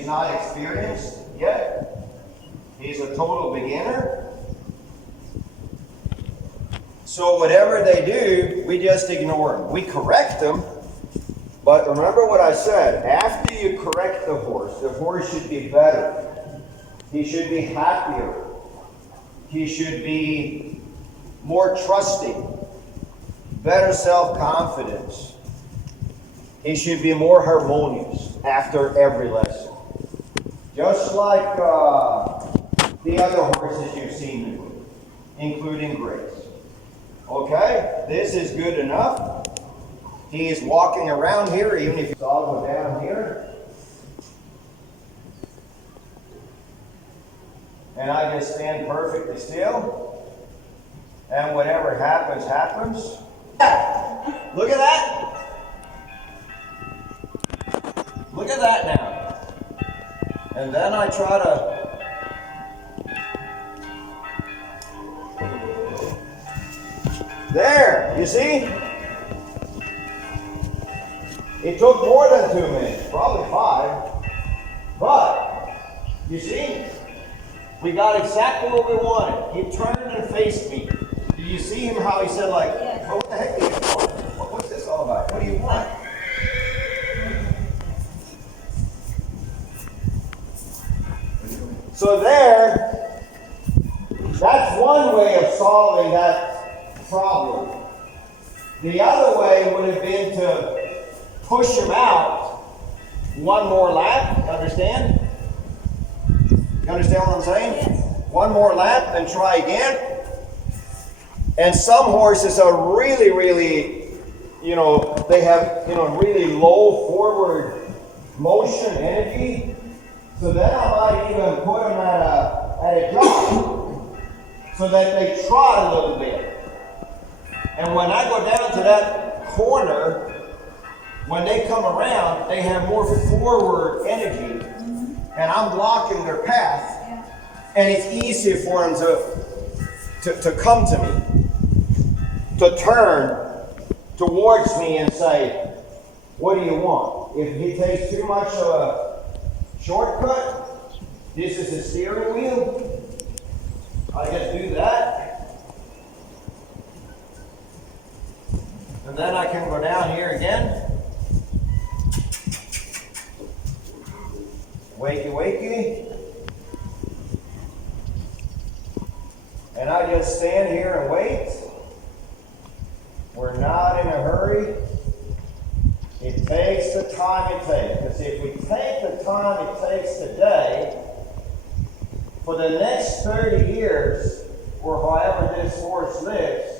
He's not experienced yet. He's a total beginner. So whatever they do, we just ignore them. We correct them, but remember what I said. After you correct the horse should be better. He should be happier. He should be more trusting, better self-confidence. He should be more harmonious after every lesson. Just like the other horses you've seen me with, including Grace. Okay, this is good enough. He is walking around here, even if you all go down here. And I just stand perfectly still. And whatever happens, happens. Look at that. Look at that now. And then I try to there, you see? It took more than 2 minutes, probably 5. But, you see? We got exactly what we wanted. He turned and faced me. Did you see him how he said like, oh, what the heck are you doing? What's this all about? What do you want? So there, that's one way of solving that problem. The other way would have been to push him out one more lap, you understand? You understand what I'm saying? Yes. One more lap and try again. And some horses are really, really, they have, really low forward motion energy. So then I might even put them at a jog so that they trot a little bit. And when I go down to that corner, when they come around, they have more forward energy. And I'm blocking their path. And it's easy for them to come to me, to turn towards me and say, what do you want? If he takes too much of a shortcut, this is a steering wheel. I just do that. And then I can go down here again. Wakey, wakey. And I just stand here and wait. We're not in a hurry. It takes the time it takes. Because if we take the time it takes today, for the next 30 years, or however this horse lives,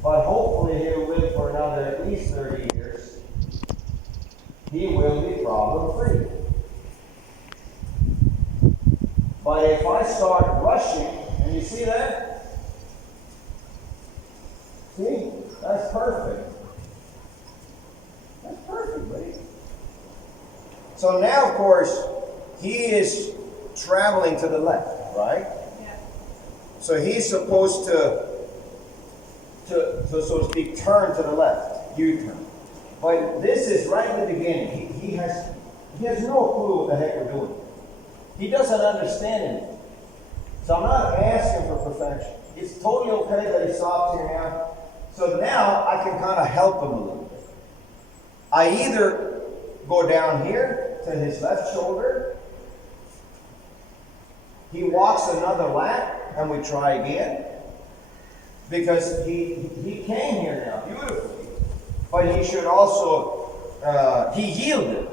but hopefully he'll live for another at least 30 years, he will be problem-free. But if I start rushing, and you see that? See? That's perfect. That's perfect, buddy. So now, of course, he is traveling to the left, right? Yeah. So he's supposed to so to speak, turn to the left, U-turn. But this is right in the beginning. He has no clue what the heck we're doing. He doesn't understand anything. So I'm not asking for perfection. It's totally okay that he stops here now. So now I can kind of help him a little bit. I either go down here to his left shoulder, he walks another lap, and we try again. Because he came here now beautifully. But he should also, he yielded.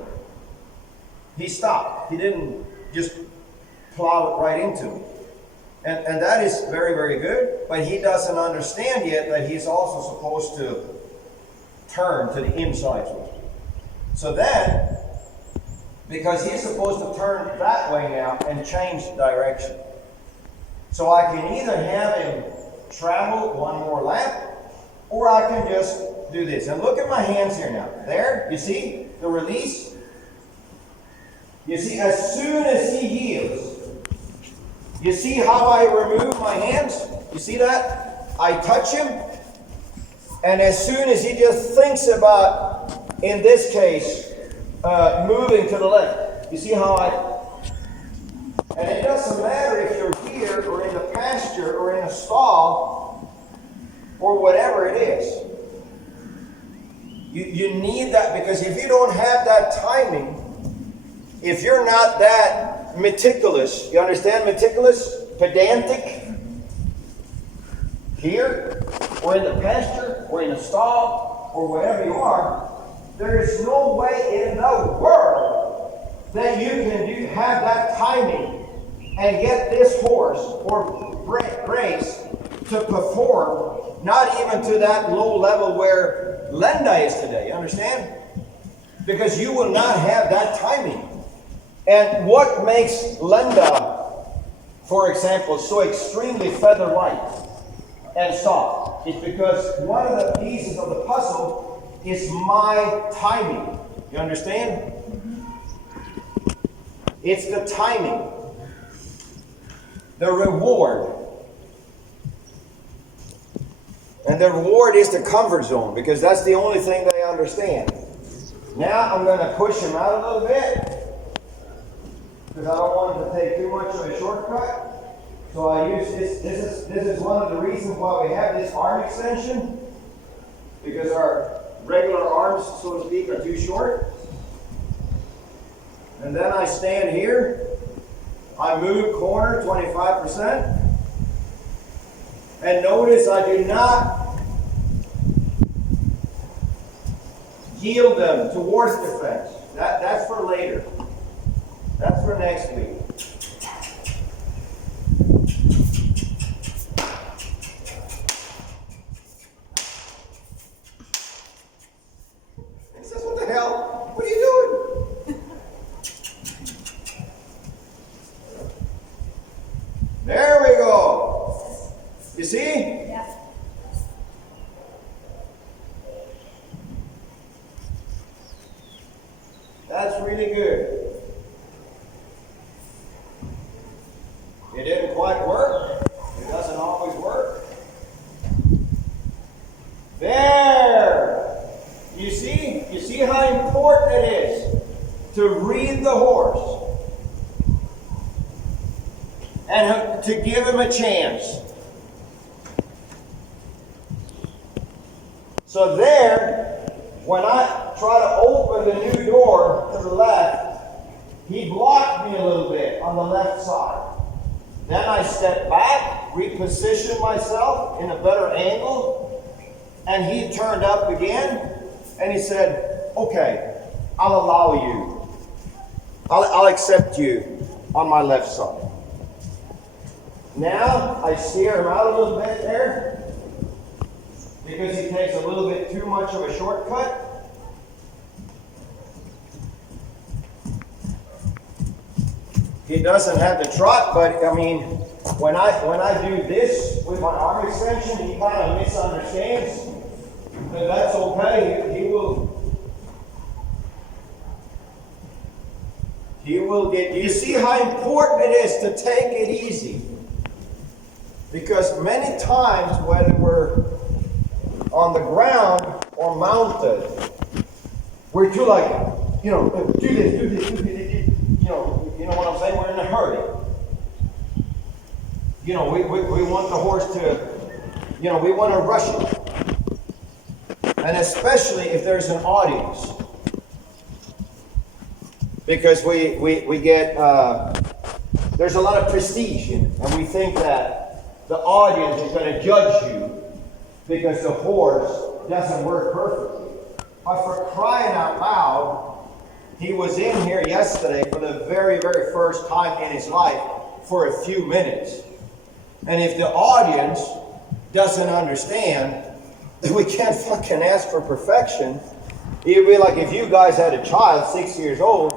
He stopped. He didn't just plow it right into me. And that is very, very good. But he doesn't understand yet that he's also supposed to turn to the inside. So then, because he's supposed to turn that way now and change direction. So I can either have him travel one more lap, or I can just do this. And look at my hands here now. There, you see the release? You see, as soon as he yields, you see how I remove my hands? You see that? I touch him, and as soon as he just thinks about, in this case, moving to the left, you see how And it doesn't matter if you're here or in the pasture or in a stall or whatever it is. You need that, because if you don't have that timing, if you're not that meticulous, you understand meticulous? Pedantic? Here, or in the pasture, or in the stall, or wherever you are, there is no way in the world that you can have that timing and get this horse or race to perform, not even to that low level where Lenda is today, understand? Because you will not have that timing. And what makes Lenda, for example, so extremely feather light and soft is because one of the pieces of the puzzle is my timing. You understand? It's the timing. The reward. And the reward is the comfort zone, because that's the only thing they understand. Now I'm going to push him out a little bit, because I don't want him to take too much of a shortcut. So I use this. This is one of the reasons why we have this arm extension, because our regular arms, so to speak, are too short. And then I stand here. I move corner 25%. And notice I do not yield them towards the fence. That's for later. That's for next week. He says, what the hell? What are you doing? There we go. You see? Yeah. That's really good. It didn't quite work. It doesn't always work. There. You see? You see how important it is to read the horse and to give him a chance. So there, when I try to open the new door to the left, he blocked me a little bit on the left side. Then I stepped back, repositioned myself in a better angle, and he turned up again, and he said, okay, I'll allow you. I'll accept you on my left side. Now I steer him out a little bit there, because he takes a little bit too much of a shortcut. He doesn't have the trot, but I mean, when I do this with my arm extension, he kind of misunderstands. But that's okay. He will get. You see how important it is to take it easy, because many times, whether we're on the ground or mounted, we're too like, do this. You know what I'm saying? We're in a hurry. We want the horse to, we want to rush it. And especially if there's an audience. Because we get, there's a lot of prestige in it. And we think that the audience is going to judge you because the horse doesn't work perfectly. But for crying out loud, he was in here yesterday for the very, very first time in his life for a few minutes. And if the audience doesn't understand that we can't fucking ask for perfection, it'd be like if you guys had a child 6 years old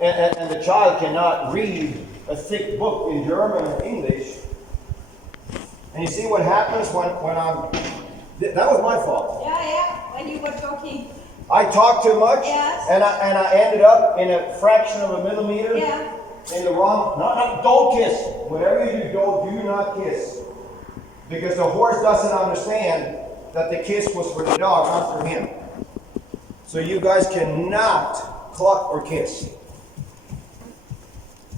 and the child cannot read a thick book in German or English. And you see what happens when I'm... That was my fault. Yeah, when you were talking. I talked too much, yes. and I ended up in a fraction of a millimeter in the wrong. No, don't kiss. Whatever you do not kiss, because the horse doesn't understand that the kiss was for the dog, not for him. So you guys cannot cluck or kiss.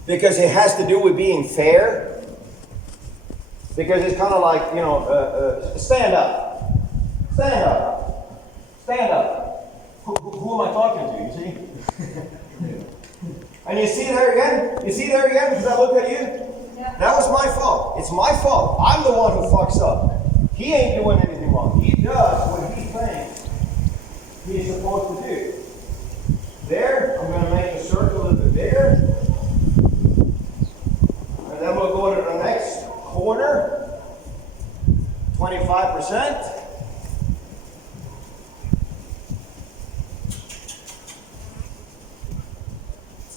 because it has to do with being fair. Because it's kind of like, you know, stand up. Stand up. Stand up. Who am I talking to? You see? And you see there again? You see there again because I look at you? Yeah. That was my fault. It's my fault. I'm the one who fucks up. He ain't doing anything wrong. He does what he thinks he's supposed to do. There, I'm going to make the circle a little bit bigger. And then we'll go to the next corner. 25%.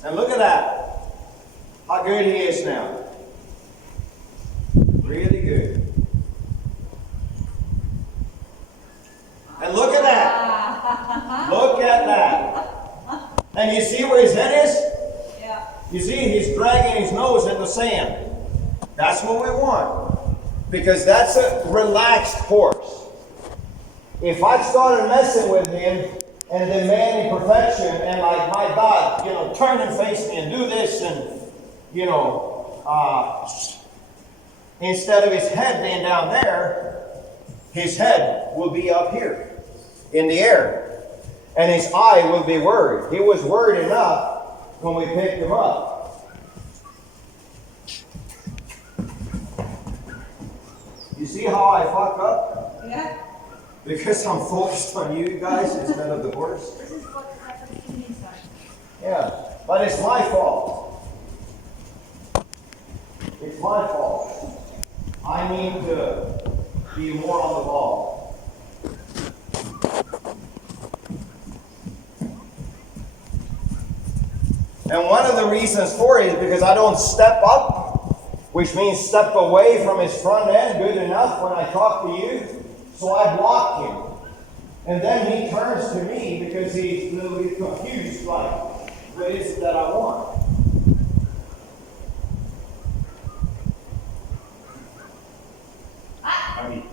And look at that. How good he is now. Really good. And look at that. Look at that. And you see where his head is? Yeah. You see, he's dragging his nose in the sand. That's what we want. Because that's a relaxed horse. If I started messing with him and demanding perfection and like, my God, you know, turn and face me and do this and, you know, instead of his head being down there, his head will be up here in the air. And his eye will be worried. He was worried enough when we picked him up. You see how I fuck up? Yeah. Because I'm focused on you guys instead of the horse? This is what happens to me, son. Yeah, but it's my fault. It's my fault. I need to be more on the ball. And one of the reasons for it is because I don't step up, which means step away from his front end good enough when I talk to you. So I block him. And then he turns to me because he's a little bit confused, like, what is it that I want? I mean,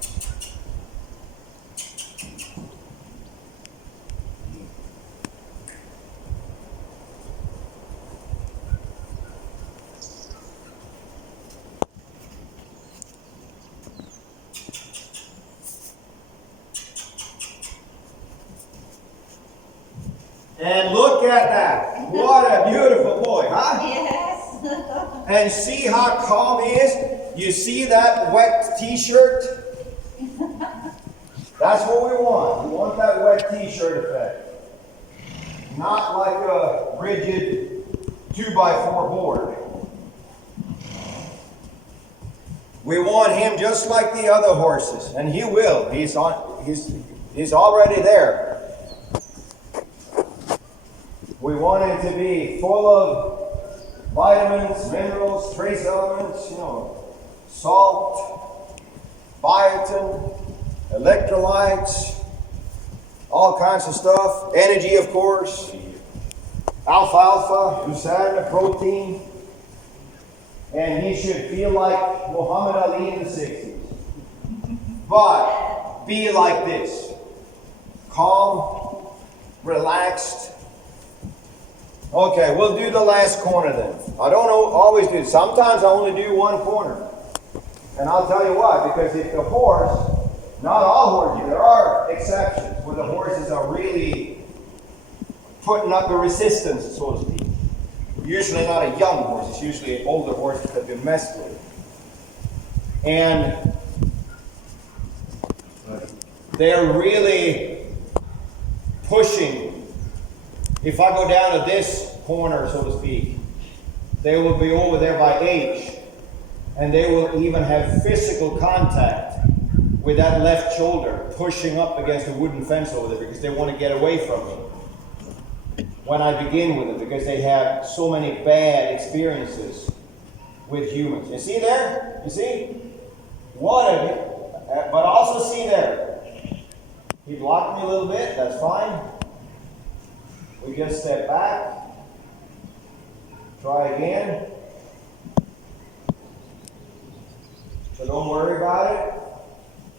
and look at that. What a beautiful boy, huh? Yes. And see how calm he is? You see that wet t-shirt? That's what we want. We want that wet t-shirt effect. Not like a rigid 2x4 board. We want him just like the other horses. And he will. He's already there. We want him to be full of vitamins, minerals, trace elements, you know, salt, biotin, electrolytes, all kinds of stuff. Energy, of course. Alfalfa, lucerne, protein. And he should feel like Muhammad Ali in the 60s. But be like this. Calm, relaxed. Okay, we'll do the last corner then. I don't always do. Sometimes I only do one corner. And I'll tell you why. Because if the horse, not all horses, there are exceptions where the horses are really putting up the resistance, so to speak. Usually not a young horse. It's usually older horses that have been messed with. And they're really pushing. If I go down to this corner, so to speak, they will be over there by age. And they will even have physical contact with that left shoulder pushing up against a wooden fence over there because they want to get away from me when I begin with it, because they have so many bad experiences with humans. You see there? You see? What of it? But also see there. He blocked me a little bit. That's fine. We just step back. Try again. So don't worry about it.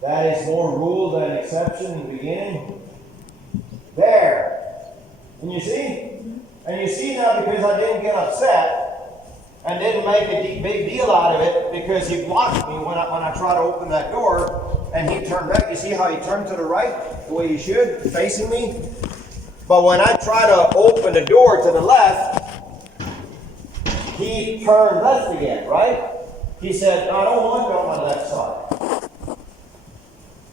That is more rule than exception in the beginning. There. And you see? And you see now, because I didn't get upset, and and didn't make a big deal out of it because he blocked me when I tried to open that door, and he turned back. You see how he turned to the right, the way he should, facing me? But when I try to open the door to the left, he turned left again, right? He said, "No, I don't want to go on my left side."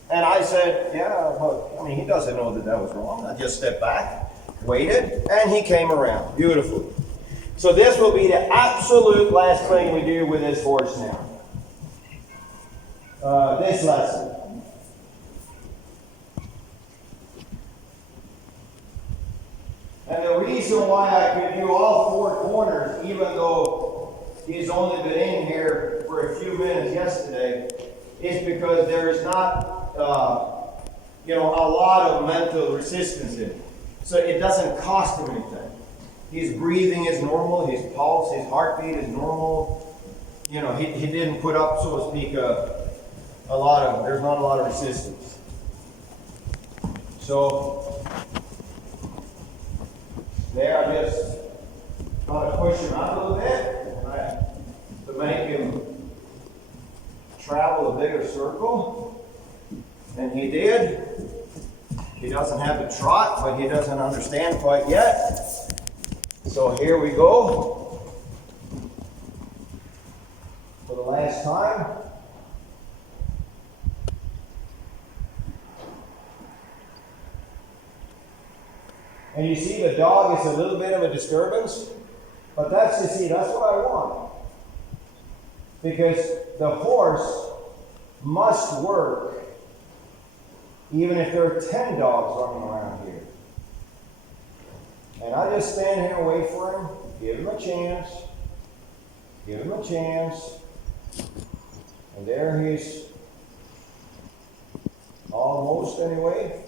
And I said, "Yeah, but I mean, he doesn't know that was wrong." I just stepped back, waited, and he came around. Beautiful. So this will be the absolute last thing we do with this horse now. This lesson. And the reason why I could do all four corners, even though he's only been in here for a few minutes yesterday, is because there is not, a lot of mental resistance in it. So it doesn't cost him anything. His breathing is normal, his pulse, his heartbeat is normal. You know, he didn't put up, so to speak, there's not a lot of resistance. So, there I just try to push him out a little bit, right, to make him travel a bigger circle. And he did. He doesn't have the trot, but he doesn't understand quite yet. So here we go. For the last time. And you see the dog is a little bit of a disturbance, but that's what I want. Because the horse must work even if there are 10 dogs running around here. And I just stand here and wait for him, give him a chance, and there he's almost anyway.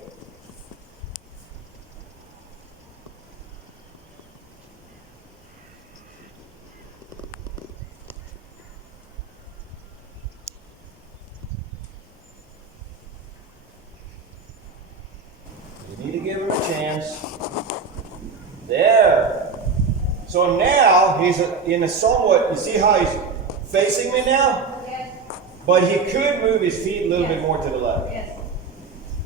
You need to give him a chance. There. So now he's in a somewhat, you see how he's facing me now? Yes. But he could move his feet a little bit more to the left. Yes.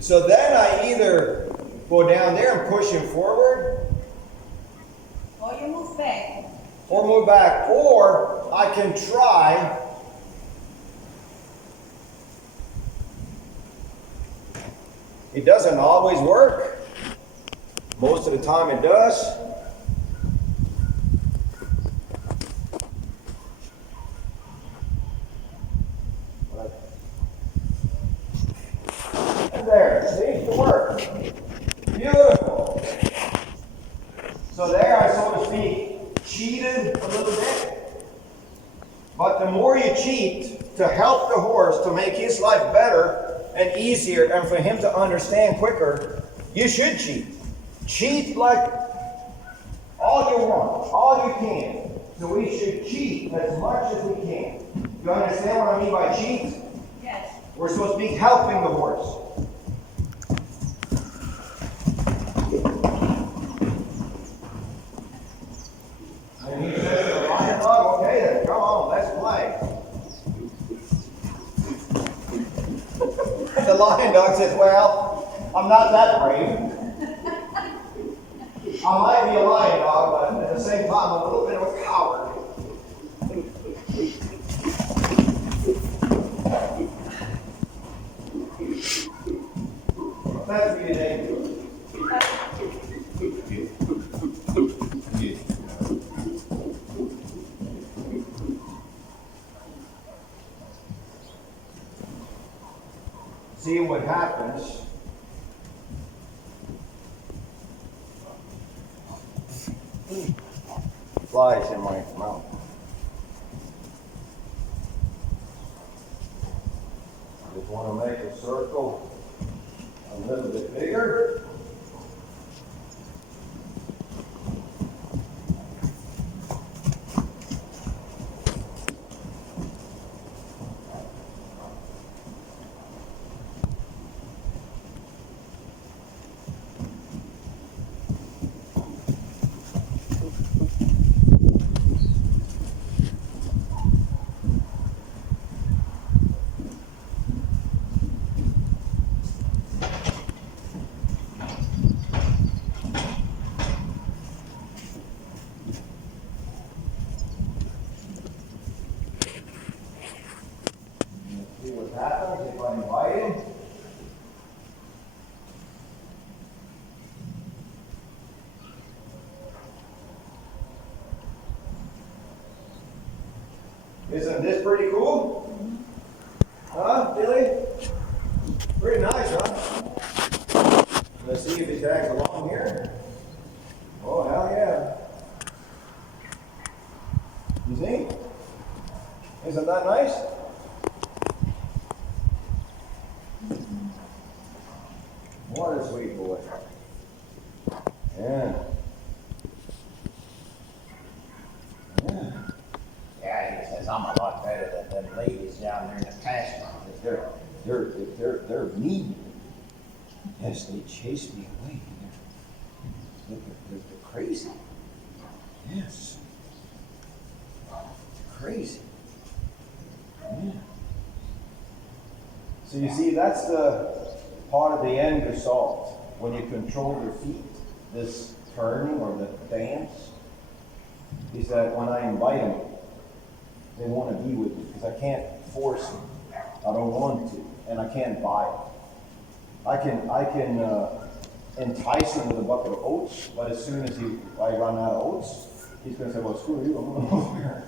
So then I either go down there and push him forward, Or you move back. or move back, or I can try. It doesn't always work. Most of the time it does. And there, see, it worked. Beautiful. So there I, so to speak, cheated a little bit. But the more you cheat to help the horse to make his life better and easier and for him to understand quicker, you should cheat. Cheat like all you want, all you can. So we should cheat as much as we can. You understand what I mean by cheat? Yes. We're supposed to be helping the horse. And he says to the lion dog, "Okay then, come on, let's play." The lion dog says, "Well, I'm not that brave. I might be a lion dog, but at the same time, I'm a little bit of a coward." That's me today. See what happens. Flies in my mouth. Just want to make a circle a little bit bigger. Isn't this pretty cool? Huh, Billy? Pretty nice, huh? Let's see if he tags along here. Oh, hell yeah. You see? Isn't that nice? What a sweet boy. Yeah. Yeah. Yeah, he says, I'm a lot better than them ladies down there in the pasture. They're mean. Yes, they chase me away. They're crazy. Yes. Crazy. Yeah. So you see, that's the part of the end result. When you control their feet, this turning or the dance, is that when I invite them, they want to be with me because I can't force them. I don't want to, and I can't buy it. I can entice him with a bucket of oats, but as soon as I run out of oats, he's going to say, well, screw you, I'm going over here.